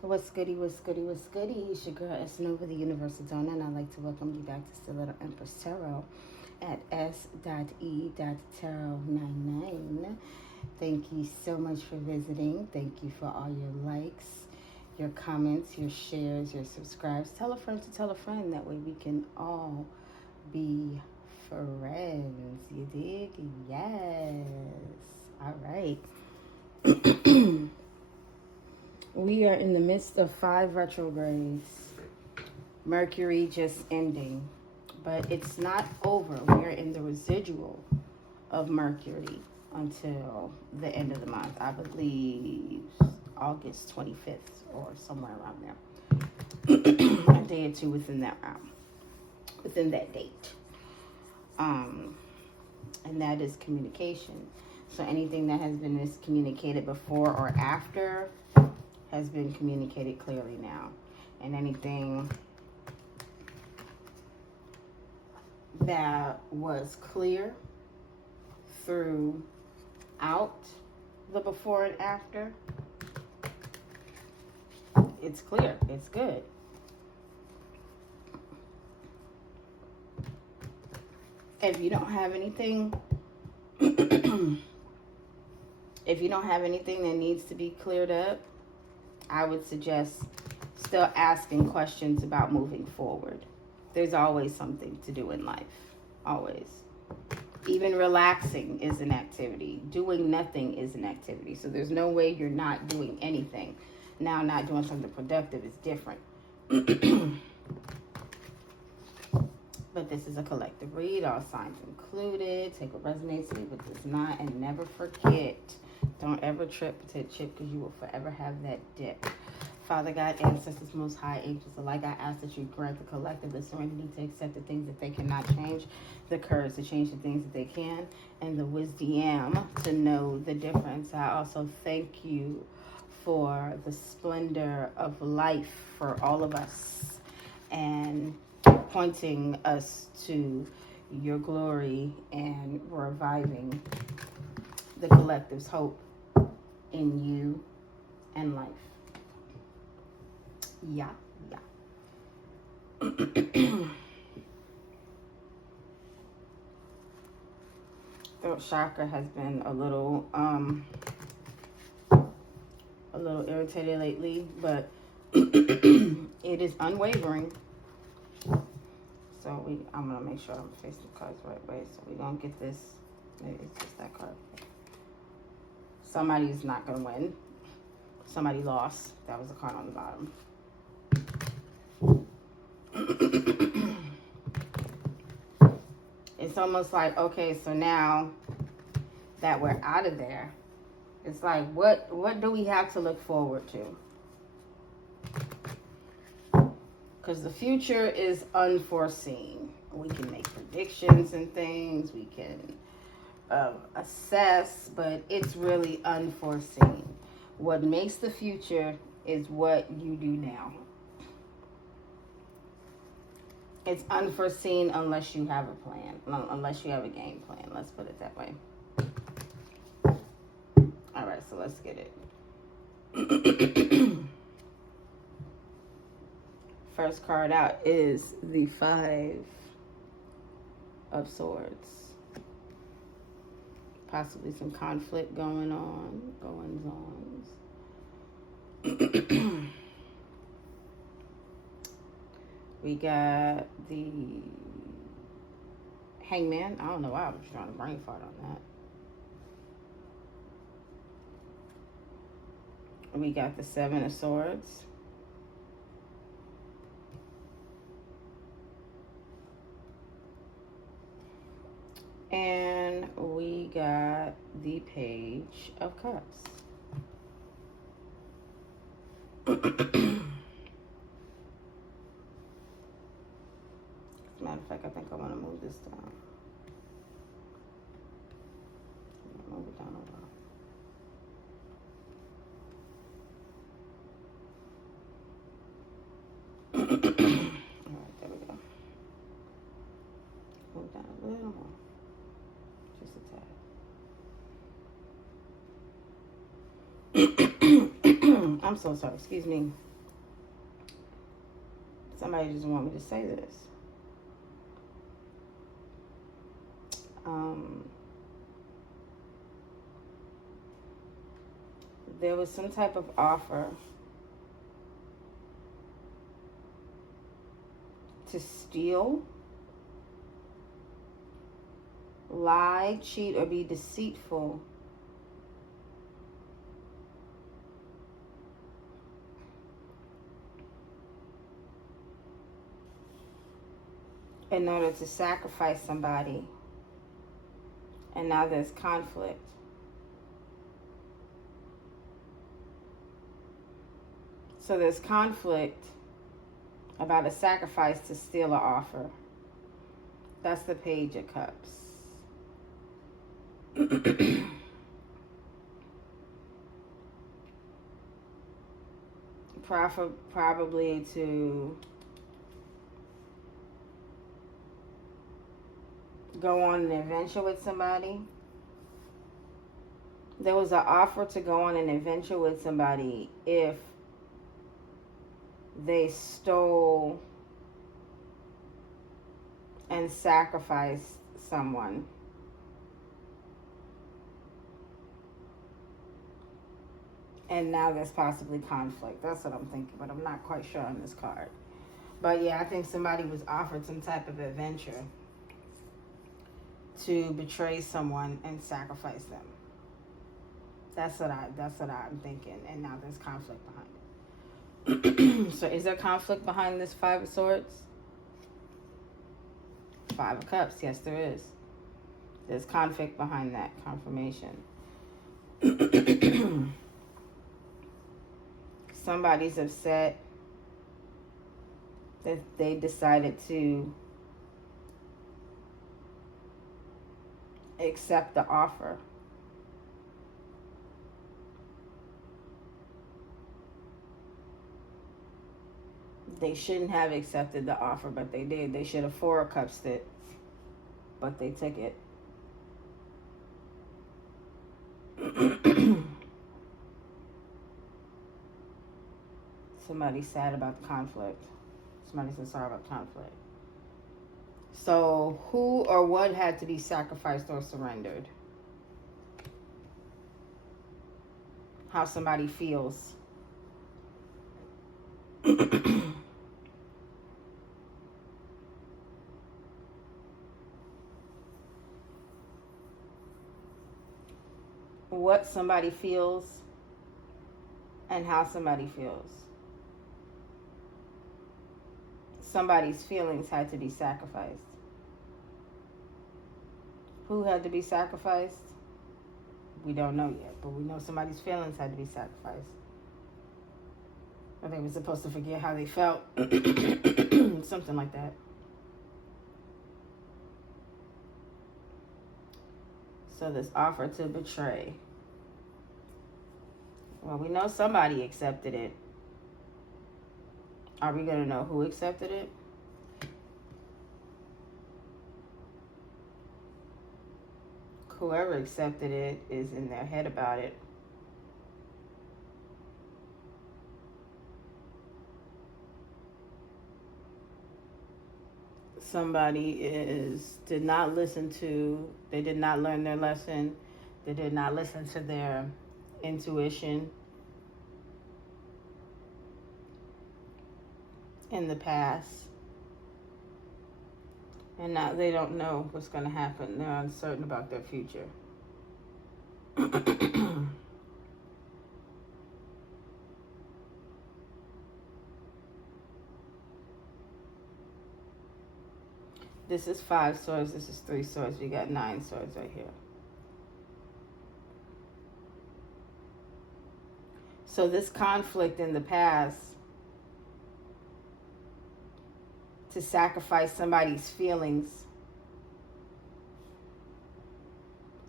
What's goody, what's goody, what's goody? It's your girl S Nova, the Universal Donna, and I'd like to welcome you back to Stiletto Empress Tarot at s.e.tarot99. Thank you so much for visiting. Thank you for all your likes, your comments, your shares, your subscribes. Tell a friend to tell a friend. That way we can all be friends. You dig? Yes. All right. We are in the midst of 5 retrogrades. Mercury just ending, but it's not over. We are in the residual of Mercury until the end of the month. I believe August 25th or somewhere around there. A day or two within that date. And that is communication. So anything that has been miscommunicated before or after has been communicated clearly now. And anything that was clear throughout the before and after, it's clear. It's good. If you don't have anything that needs to be cleared up, I would suggest still asking questions about moving forward. There's always something to do in life. Always. Even relaxing is an activity. Doing nothing is an activity. So there's no way you're not doing anything. Now, not doing something productive is different. But this is a collective read, all signs included. Take what resonates, leave what does not, and never forget, don't ever trip to chip, because you will forever have that dip. Father God, ancestors, most high, angels alike, I ask that you grant the collective the serenity to accept the things that they cannot change, the courage to change the things that they can, and the wisdom to know the difference. I also thank you for the splendor of life for all of us, and pointing us to your glory and reviving the collective's hope in you and life. Yeah. Throat chakra has been a little irritated lately, but it is unwavering. So I'm gonna make sure I'm facing the cards the right way, so we don't get this. Maybe it's just that card. Somebody's not gonna win. Somebody lost. That was the card on the bottom. It's almost like, okay, so now that we're out of there, it's like, what do we have to look forward to? Because the future is unforeseen. We can make predictions and things. We can assess, but it's really unforeseen. What makes the future is what you do now. It's unforeseen unless you have a plan, unless you have a game plan. Let's put it that way. All right, so let's get it. First card out is the 5 of Swords. Possibly some conflict goings on. We got the Hangman. I don't know why I was trying to brain fart on that. We got the 7 of Swords. And we got the Page of Cups. Matter of fact, I think I want to move this down. Move it down a little. All right, there we go. Move down a little more. Just a tad. I'm so sorry. Excuse me. Somebody just want me to say this. There was some type of offer to steal, lie, cheat, or be deceitful in order to sacrifice somebody, and now there's conflict. So there's conflict about a sacrifice to steal an offer. That's the Page of Cups. Probably to go on an adventure with somebody. There was an offer to go on an adventure with somebody if they stole and sacrificed someone. And now there's possibly conflict. That's what I'm thinking, but I'm not quite sure on this card. But yeah, I think somebody was offered some type of adventure to betray someone and sacrifice them. That's what I'm thinking. And now there's conflict behind it. So is there conflict behind this Five of Swords? Five of Cups. Yes, there is. There's conflict behind that confirmation. Somebody's upset that they decided to accept the offer. They shouldn't have accepted the offer, but they did. They should have Four of Cups it, but they took it. Somebody's sad about the conflict. Somebody said sorry about conflict. So who or what had to be sacrificed or surrendered? How somebody feels. What somebody feels and how somebody feels. Somebody's feelings had to be sacrificed. Who had to be sacrificed? We don't know yet, but we know somebody's feelings had to be sacrificed. Or they were supposed to forget how they felt. Something like that. So this offer to betray. Well, we know somebody accepted it. Are we going to know who accepted it? Whoever accepted it is in their head about it. Somebody did not listen to, they did not learn their lesson. They did not listen to their intuition in the past. And now they don't know what's going to happen. They're uncertain about their future. This is 5 swords. This is 3 swords. We got 9 swords right here. So this conflict in the past to sacrifice somebody's feelings,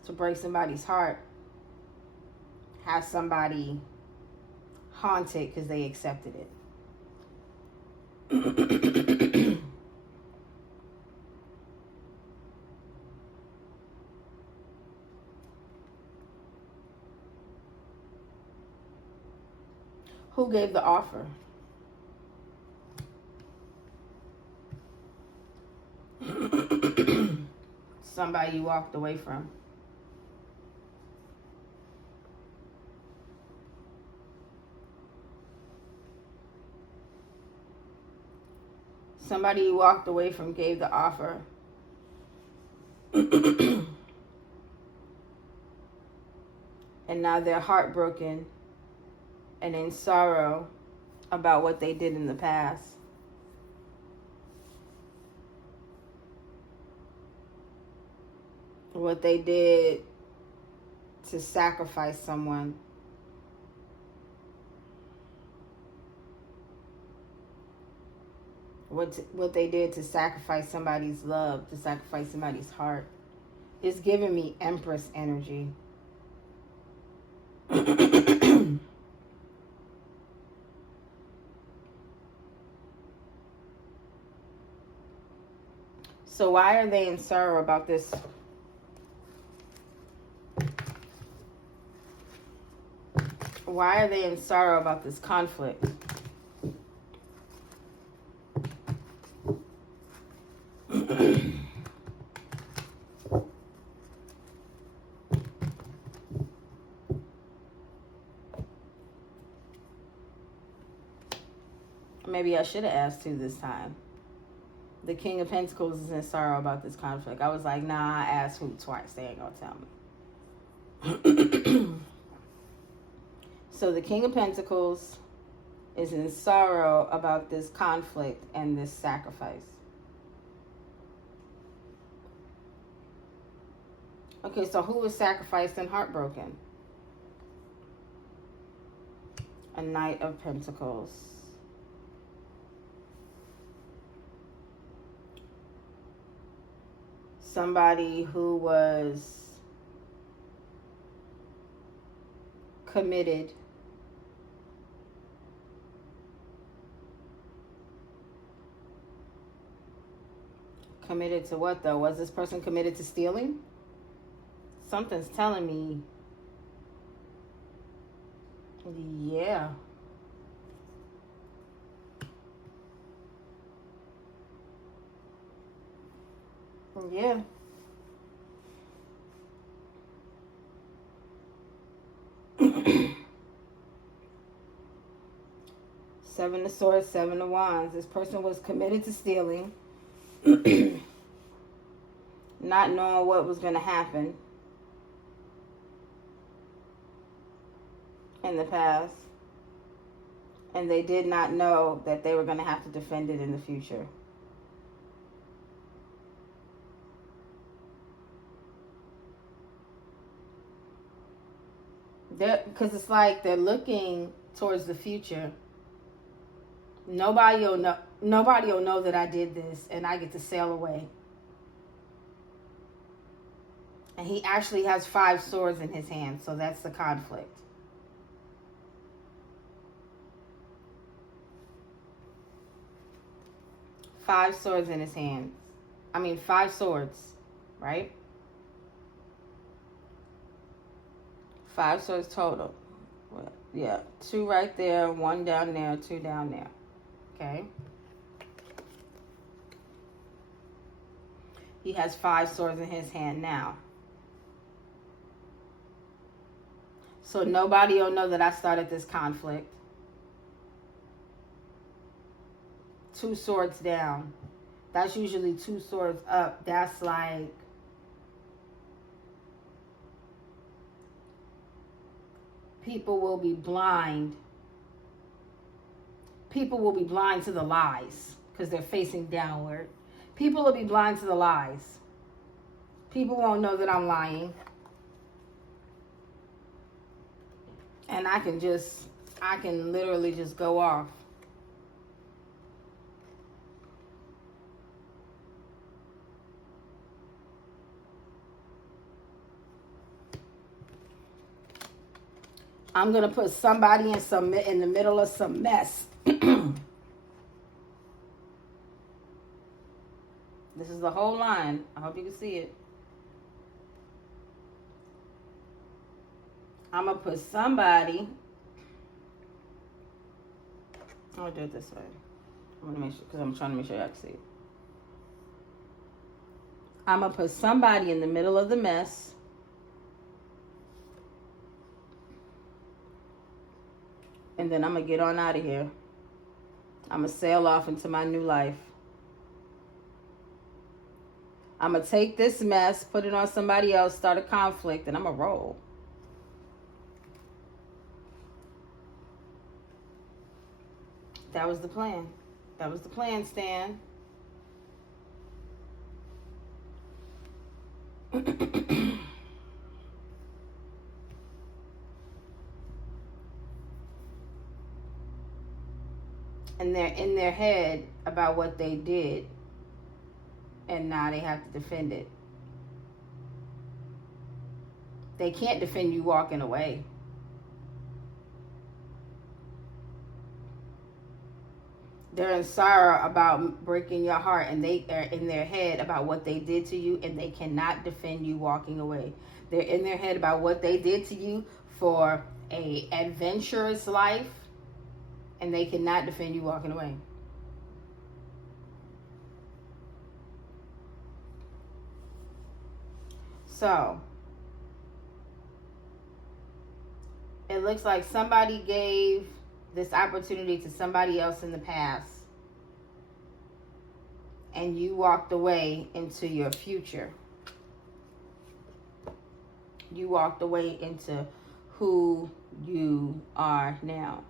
to break somebody's heart, have somebody haunted because they accepted it. Who gave the offer? somebody you walked away from. Somebody you walked away from gave the offer. And now they're heartbroken and in sorrow about what they did in the past. What they did to sacrifice someone. What they did to sacrifice somebody's love, to sacrifice somebody's heart. It's giving me Empress energy. So why are they in sorrow about this? Why are they in sorrow about this conflict? Maybe I should have asked two this time. The King of Pentacles is in sorrow about this conflict. I was like, nah, I asked who twice. They ain't gonna tell me. So the King of Pentacles is in sorrow about this conflict and this sacrifice. Okay, so who was sacrificed and heartbroken? A Knight of Pentacles. Somebody who was committed. Committed to what, though? Was this person committed to stealing? Something's telling me, yeah. Yeah. Seven of Swords, Seven of Wands. This person was committed to stealing. Not knowing what was going to happen in the past. And they did not know that they were going to have to defend it in the future. Because it's like they're looking towards the future. Nobody will know that I did this and I get to sail away. And he actually has 5 swords in his hand, so that's the conflict. Five swords in his hand. 5 swords, right? 5 swords total. Yeah, 2 right there, 1 down there, 2 down there. Okay. He has 5 swords in his hand now. So nobody will know that I started this conflict. 2 swords down. That's usually 2 swords up. That's like people will be blind. People will be blind to the lies because they're facing downward. People will be blind to the lies. People won't know that I'm lying. And I can literally just go off. I'm going to put somebody in the middle of some mess. This is the whole line. I hope you can see it. I'm going to put somebody. I'm going to do it this way. I'm going to make sure, because I'm trying to make sure y'all can see it. I'm going to put somebody in the middle of the mess. And then I'm going to get on out of here. I'm going to sail off into my new life. I'm going to take this mess, put it on somebody else, start a conflict, and I'm going to roll. That was the plan. That was the plan, Stan. And they're in their head about what they did. And now they have to defend it. They can't defend you walking away. They're in sorrow about breaking your heart, and they are in their head about what they did to you, and they cannot defend you walking away. They're in their head about what they did to you for a adventurous life, and they cannot defend you walking away. So, it looks like somebody gave this opportunity to somebody else in the past, and you walked away into your future. You walked away into who you are now.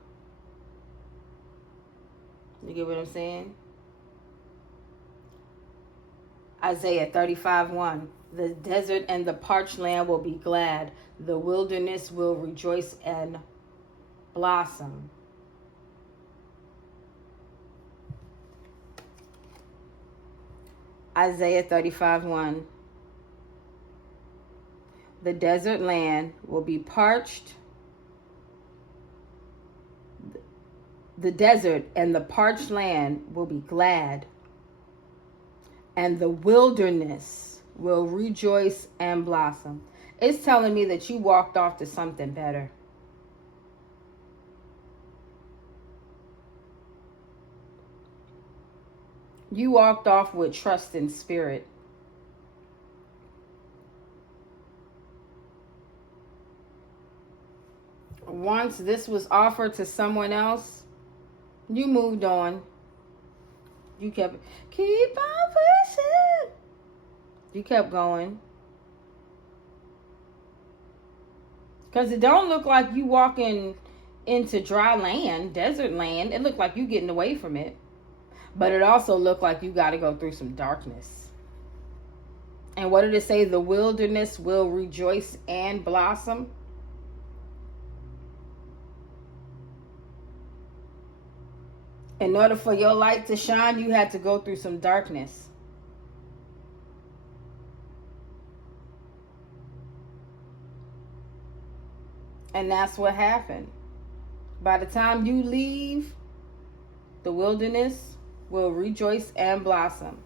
You get what I'm saying? Isaiah 35:1. The desert and the parched land will be glad. The wilderness will rejoice and blossom. Isaiah 35:1. The desert land will be parched. The desert and the parched land will be glad, and the wilderness will rejoice and blossom. It's telling me that you walked off to something better. You walked off with trust in spirit. Once this was offered to someone else, you moved on. You keep on pushing. You kept going. Because it don't look like you walking into dry land, desert land. It looked like you getting away from it. But it also looked like you got to go through some darkness. And what did it say? The wilderness will rejoice and blossom. In order for your light to shine, you had to go through some darkness. And that's what happened. By the time you leave, the wilderness will rejoice and blossom.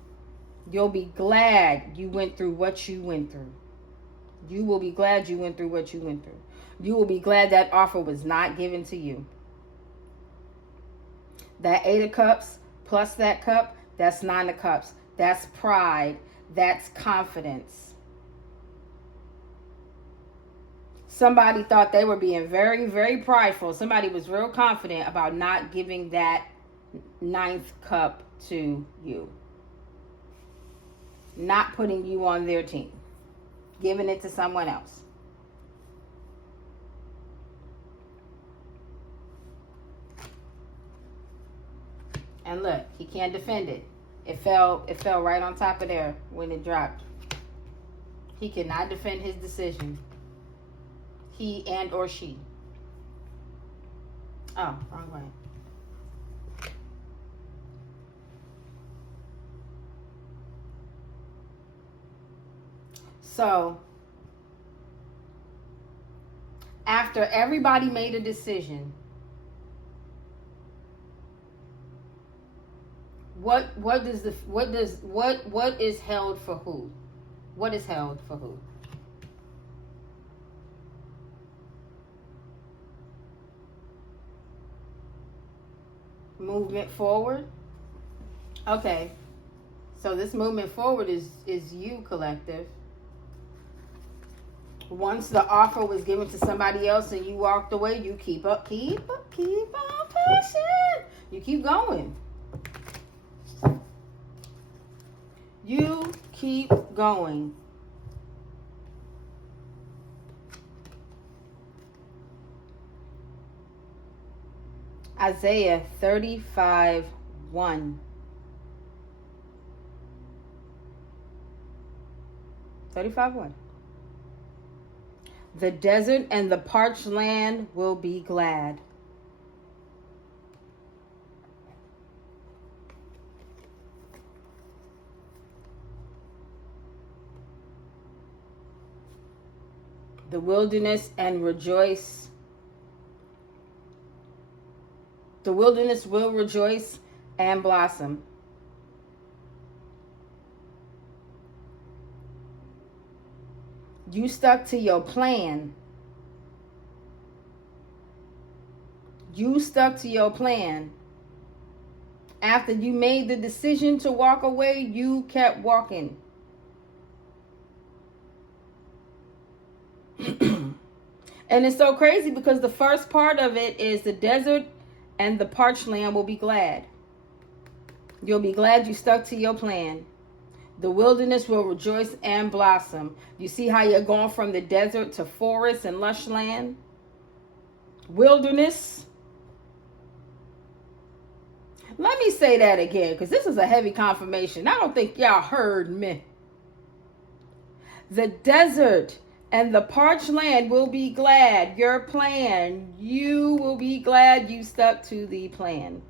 You'll be glad you went through what you went through. You will be glad you went through what you went through. You will be glad that offer was not given to you. That 8 of Cups plus that cup, that's 9 of Cups. That's pride. That's confidence. Somebody thought they were being very, very prideful. Somebody was real confident about not giving that 9th cup to you. Not putting you on their team. Giving it to someone else. And look, he can't defend it. It fell right on top of there when it dropped. He cannot defend his decision. He and or she. Oh, wrong way. So, after everybody made a decision, what is held for who? What is held for who? Movement forward. Okay. So this movement forward is you, collective. Once the offer was given to somebody else and you walked away, you keep on pushing. You keep going. You keep going. Isaiah 35:1. 35:1. The desert and the parched land will be glad. The wilderness and rejoice. The wilderness will rejoice and blossom. You stuck to your plan. You stuck to your plan. After you made the decision to walk away, you kept walking. And it's so crazy because the first part of it is the desert and the parched land will be glad. You'll be glad you stuck to your plan. The wilderness will rejoice and blossom. You see how you're going from the desert to forest and lush land? Wilderness. Let me say that again because this is a heavy confirmation. I don't think y'all heard me. The desert and the parched land will be glad. Your plan. You will be glad you stuck to the plan.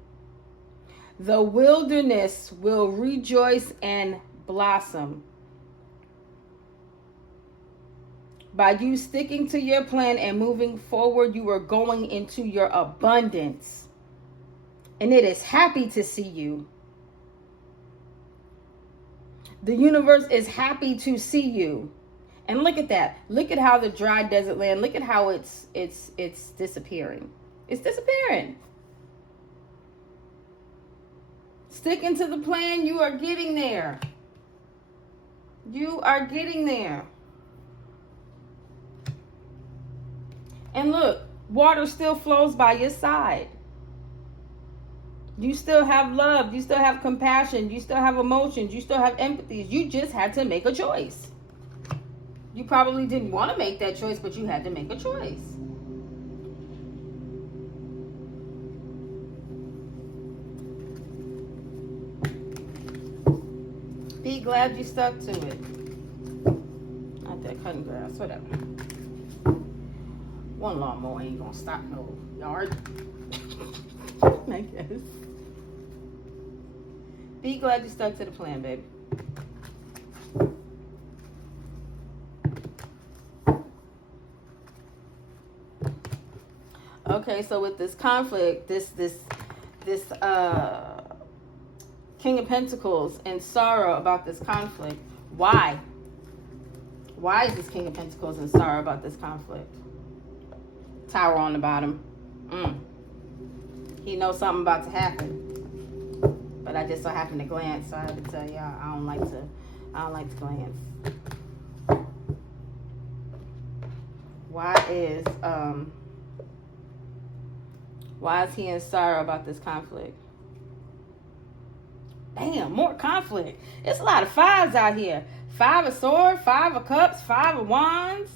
The wilderness will rejoice and blossom. By you sticking to your plan and moving forward, you are going into your abundance. And it is happy to see you. The universe is happy to see you. And look at that. Look at how the dry desert land, look at how it's disappearing. It's disappearing. Sticking to the plan, you are getting there. You are getting there. And look, water still flows by your side. You still have love. You still have compassion. You still have emotions. You still have empathies. You just had to make a choice. You probably didn't want to make that choice, but you had to make a choice. Be glad you stuck to it. Not that cutting grass, whatever. One lawnmower ain't gonna stop no yard. I guess. Be glad you stuck to the plan, baby. Okay, so with this conflict, this King of Pentacles and sorrow about this conflict. Why? Why is this King of Pentacles and sorrow about this conflict? Tower on the bottom. He knows something about to happen. But I just so happened to glance, so I had to tell y'all I don't like to glance. Why is he in sorrow about this conflict? Damn, more conflict. It's a lot of fives out here. 5 of swords, 5 of cups, 5 of wands.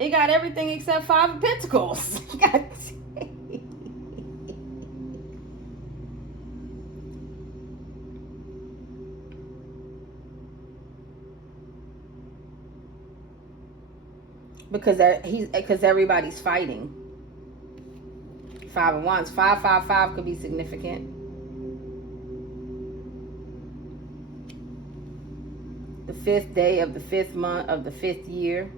It got everything except 5 of pentacles. because everybody's fighting. 5 of wands. 5 could be significant. The 5th day of the 5th month of the 5th year.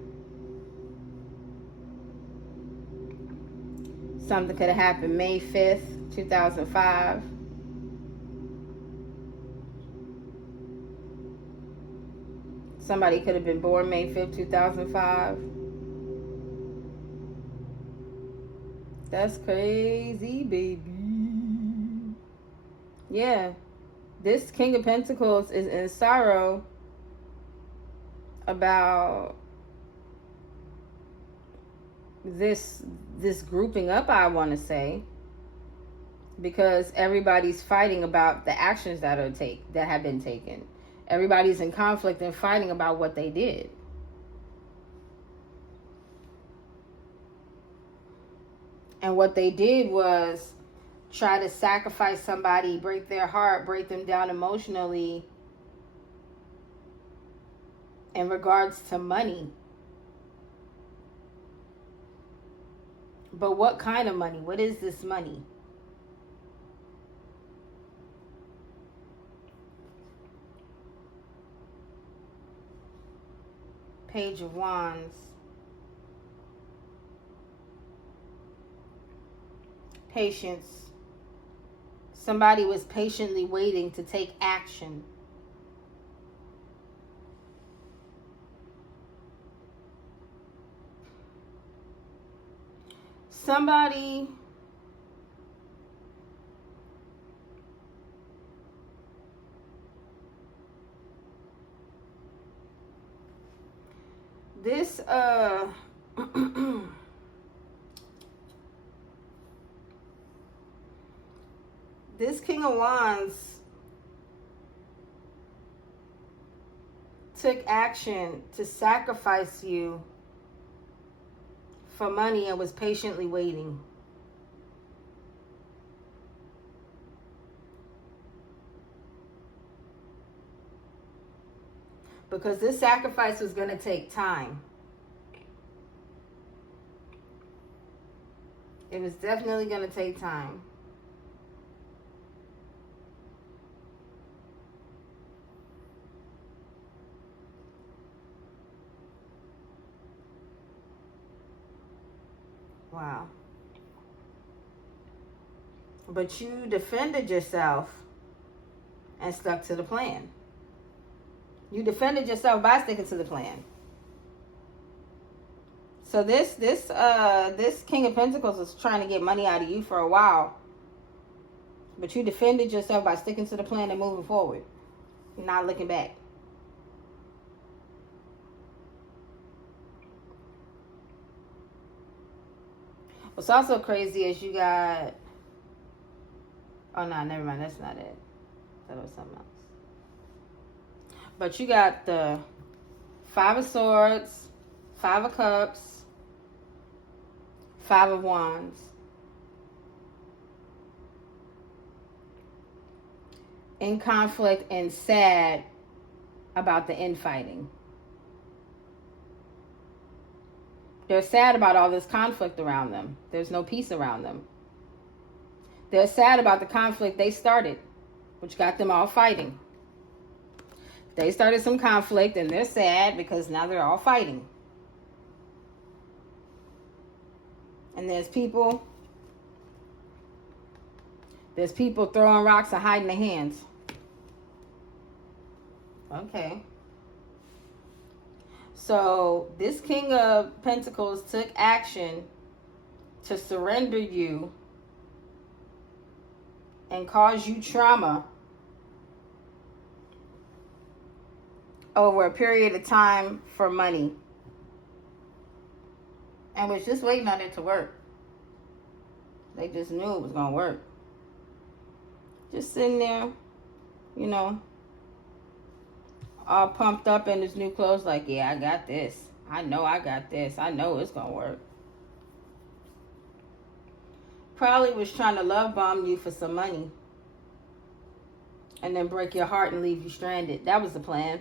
Something could have happened May 5th, 2005. Somebody could have been born May 5th, 2005. That's crazy, baby. Yeah. This King of Pentacles is in sorrow about this grouping up, I want to say, because everybody's fighting about the actions that have been taken. Everybody's in conflict and fighting about what they did. And what they did was try to sacrifice somebody, break their heart, break them down emotionally in regards to money. But what kind of money? What is this money? Page of Wands. Patience. Somebody was patiently waiting to take action. Somebody this this King of Wands took action to sacrifice you for money and was patiently waiting. Because this sacrifice was going to take time. It was definitely going to take time. Wow. But you defended yourself and stuck to the plan. You defended yourself by sticking to the plan. So this King of Pentacles is trying to get money out of you for a while. But you defended yourself by sticking to the plan and moving forward. You're not looking back. What's also crazy is you got... Oh, no, never mind. That's not it. That was something else. But you got the Five of Swords, Five of Cups, Five of Wands. In conflict and sad about the infighting. They're sad about all this conflict around them. There's no peace around them. They're sad about the conflict they started, which got them all fighting. They started some conflict and they're sad because now they're all fighting. And there's people throwing rocks and hiding their hands. Okay. So this King of Pentacles took action to surrender you and cause you trauma over a period of time for money. And was just waiting on it to work. They just knew it was going to work. Just sitting there, you know, all pumped up in his new clothes like, yeah, I got this. I know I got this. I know it's going to work. Probably was trying to love bomb you for some money. And then break your heart and leave you stranded. That was the plan.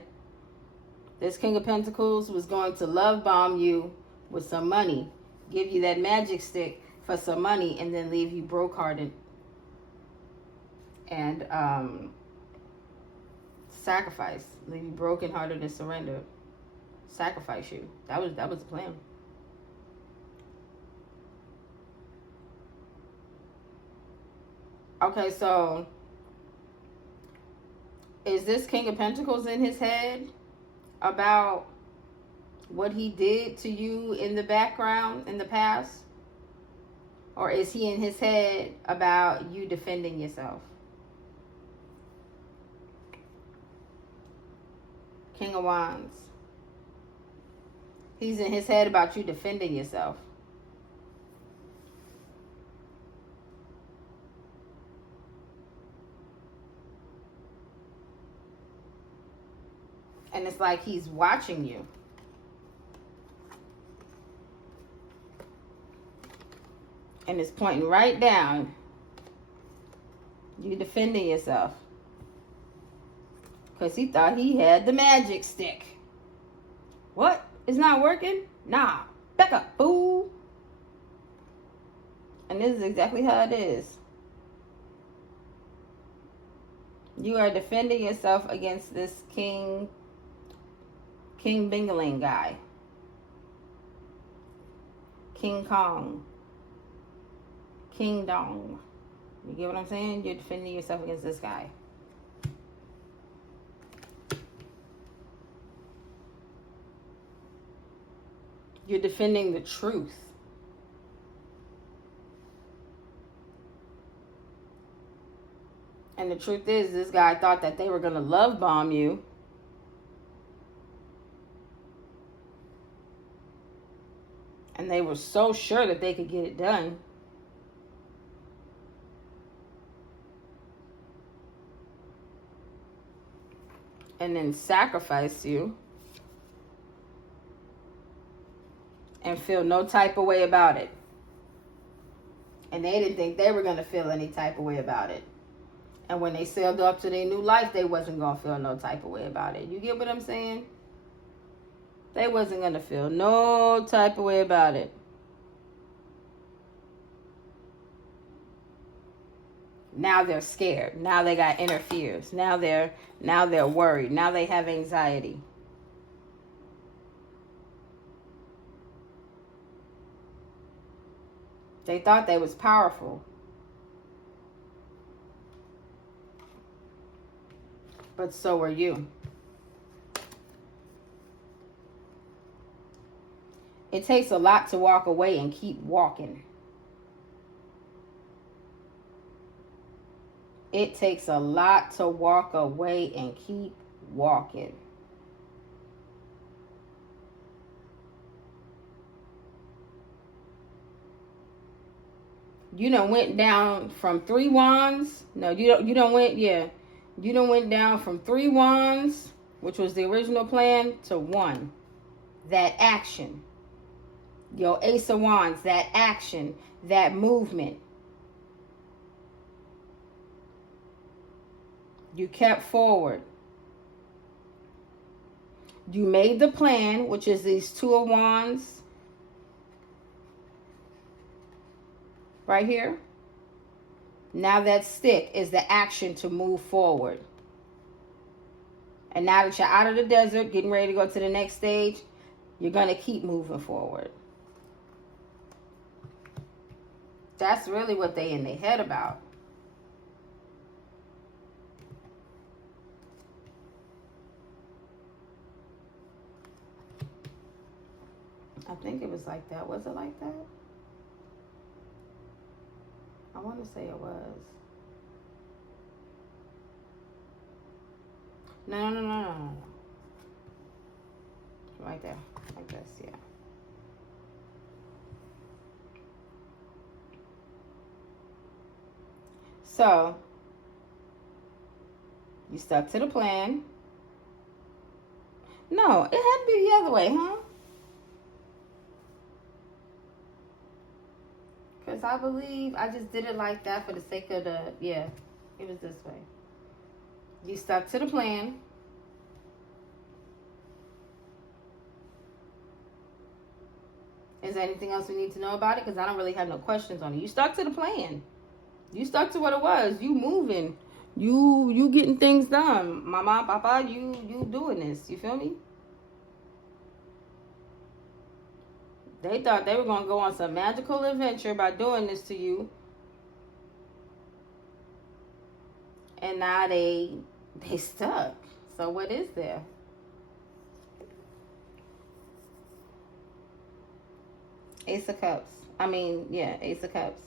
This King of Pentacles was going to love bomb you with some money. Give you that magic stick for some money and then leave you brokehearted. And sacrifice. Leave you brokenhearted and surrender. Sacrifice you. That was the plan. Okay, so is this King of Pentacles in his head about what he did to you in the background, in the past? Or is he in his head about you defending yourself? King of Wands. He's in his head about you defending yourself. And it's like he's watching you. And it's pointing right down. You defending yourself. Because he thought he had the magic stick. What? It's not working? Nah. Back up, fool. And this is exactly how it is. You are defending yourself against this King Bingaling guy. King Kong. King Dong. You get what I'm saying? You're defending yourself against this guy. You're defending the truth. And the truth is, this guy thought that they were going to love bomb you. And they were so sure that they could get it done. And then sacrifice you. And feel no type of way about it. And they didn't think they were going to feel any type of way about it. And when they sailed up to their new life, they wasn't going to feel no type of way about it. You get what I'm saying? They wasn't going to feel no type of way about it. Now they're scared. Now they got inner fears. Now they're worried. Now they have anxiety. They thought they was powerful. But so are you. It takes a lot to walk away and keep walking. It takes a lot to walk away and keep walking. You done went down from 3 wands. No, you don't went, yeah. You done went down from 3 wands, which was the original plan, to 1. That action. Your Ace of Wands, that action, that movement. You kept forward. You made the plan, which is these 2 of Wands. Right here. Now that stick is the action to move forward. And now that you're out of the desert, getting ready to go to the next stage, you're going to keep moving forward. That's really what they in their head about. I think it was like that. Was it like that? I want to say it was. No. Right there. Like this, yeah. So, you stuck to the plan. No, it had to be the other way, huh? Because I believe I just did it like that for the sake of the, yeah, it was this way. You stuck to the plan. Is there anything else we need to know about it? Because I don't really have no questions on it. You stuck to the plan. You stuck to what it was. You moving. You getting things done. Mama, Papa, you doing this. You feel me? They thought they were going to go on some magical adventure by doing this to you. And now they stuck. So what is there? Ace of Cups. Ace of Cups.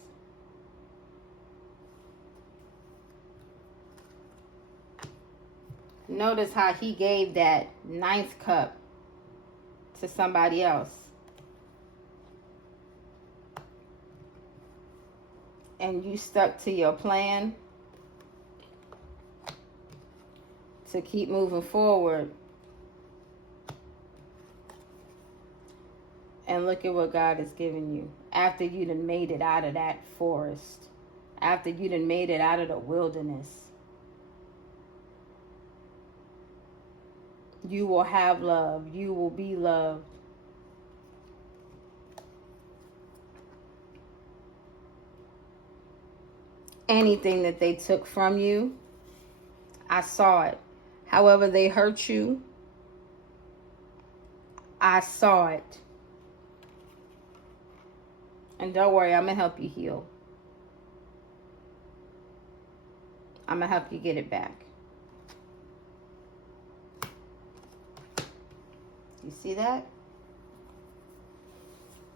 Notice how he gave that ninth cup to somebody else. And you stuck to your plan to keep moving forward. And look at what God has given you. After you done made it out of that forest. After you done made it out of the wilderness. You will have love. You will be loved. Anything that they took from you, I saw it. However they hurt you, I saw it. And don't worry, I'm going to help you heal. I'm going to help you get it back. You see that?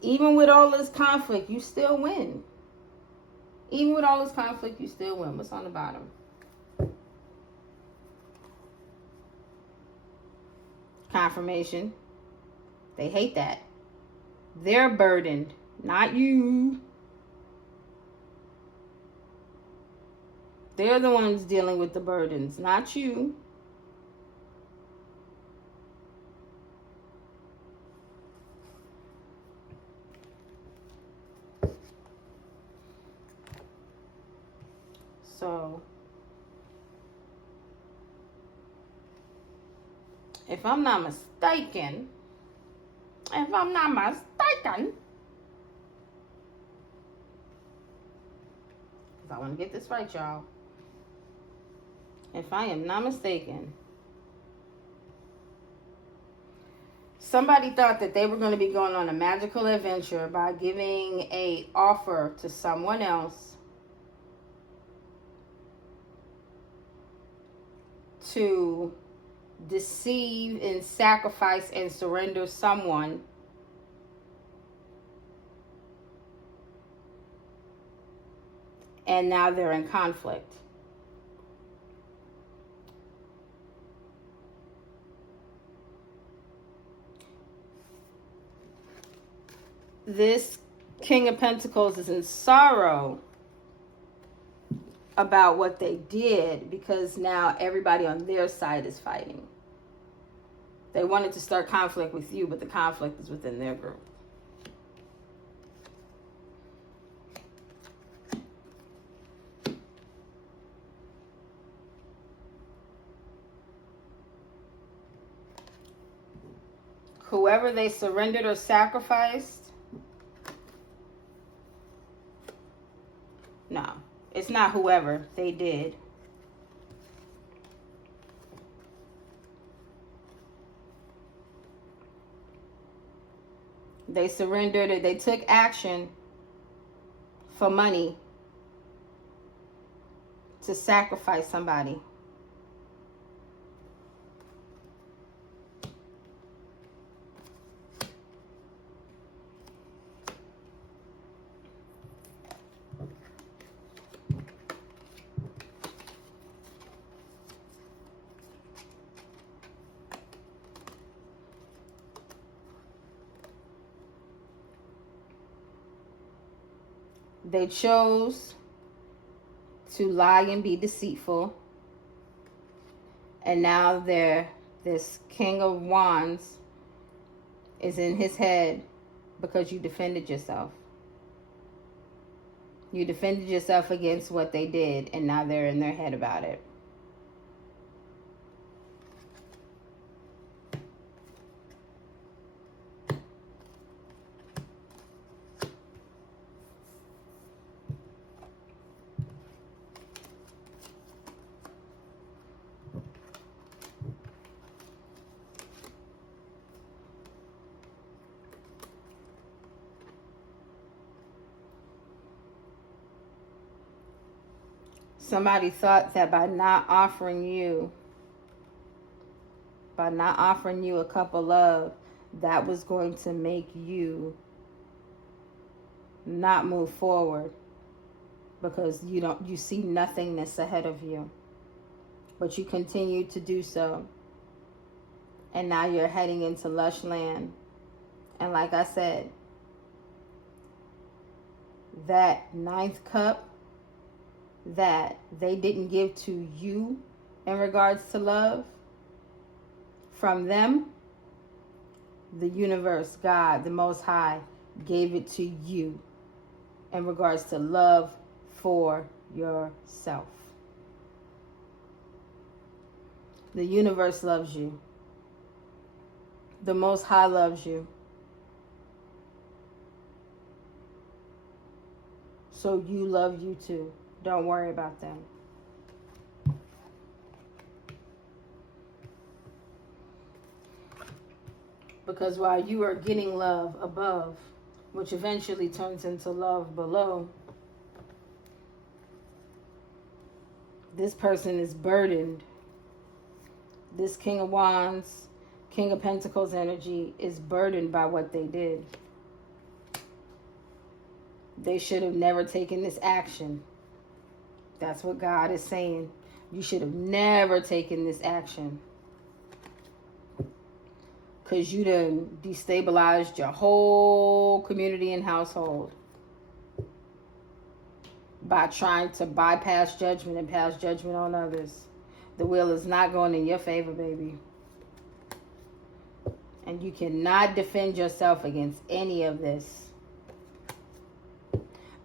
Even with all this conflict, you still win. Even with all this conflict, you still win. What's on the bottom? Confirmation. They hate that. They're burdened, not you. They're the ones dealing with the burdens, not you. So, if I'm not mistaken, because I want to get this right, y'all. If I am not mistaken, somebody thought that they were going to be going on a magical adventure by giving an offer to someone else to deceive and sacrifice and surrender someone and now they're in conflict. This King of Pentacles is in sorrow about what they did because now everybody on their side is fighting. They wanted to start conflict with you, but the conflict is within their group. Whoever they surrendered or sacrificed, no, it's not whoever, they did. They surrendered it. They took action for money to sacrifice somebody. They chose to lie and be deceitful. And now this King of Wands is in his head because you defended yourself. You defended yourself against what they did, and now they're in their head about it. Somebody thought that by not offering you a cup of love, that was going to make you not move forward because you see nothingness ahead of you. but you continue to do so. And now you're heading into lush land. And like I said, that ninth cup that they didn't give to you in regards to love, from them, the universe, God, the Most High, gave it to you in regards to love for yourself. The universe loves you. The Most High loves you. So you love you too. Don't worry about them. Because while you are getting love above, which eventually turns into love below, this person is burdened. This King of Wands, King of Pentacles energy is burdened by what they did. They should have never taken this action. That's what God is saying. You should have never taken this action. Because you done destabilized your whole community and household by trying to bypass judgment and pass judgment on others. The wheel is not going in your favor, baby. And you cannot defend yourself against any of this.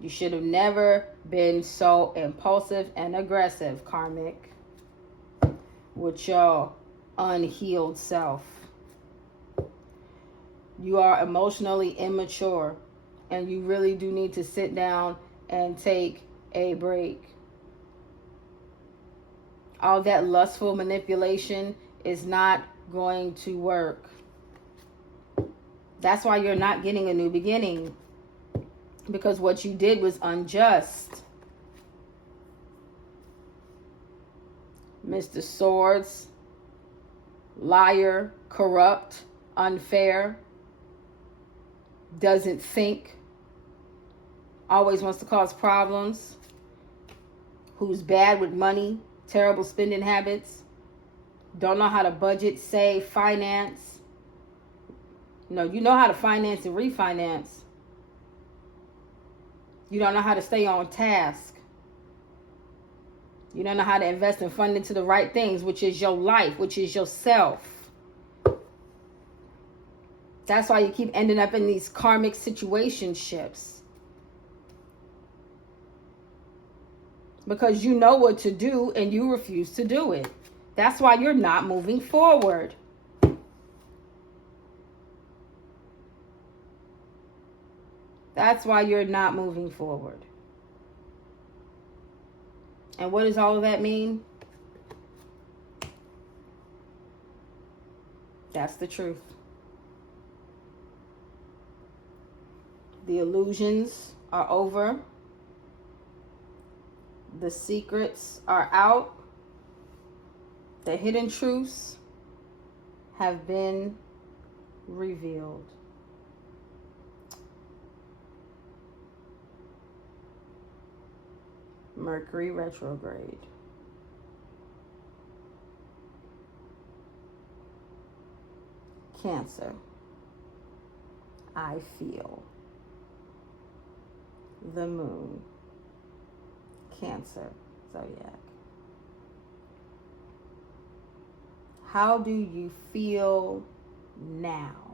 You should have never been so impulsive and aggressive, karmic, with your unhealed self. You are emotionally immature, and you really do need to sit down and take a break. All that lustful manipulation is not going to work. That's why you're not getting a new beginning. Because what you did was unjust. Mr. Swords, liar, corrupt, unfair, doesn't think, always wants to cause problems, who's bad with money, terrible spending habits, don't know how to budget, save, finance. No, you know how to finance and refinance. You don't know how to stay on task. You don't know how to invest and fund into the right things, which is your life, which is yourself. That's why you keep ending up in these karmic situationships. Because you know what to do and you refuse to do it. That's why you're not moving forward. That's why you're not moving forward. And what does all of that mean? That's the truth. The illusions are over. The secrets are out. The hidden truths have been revealed. Mercury retrograde. Cancer. I feel. The moon. Cancer zodiac. How do you feel now?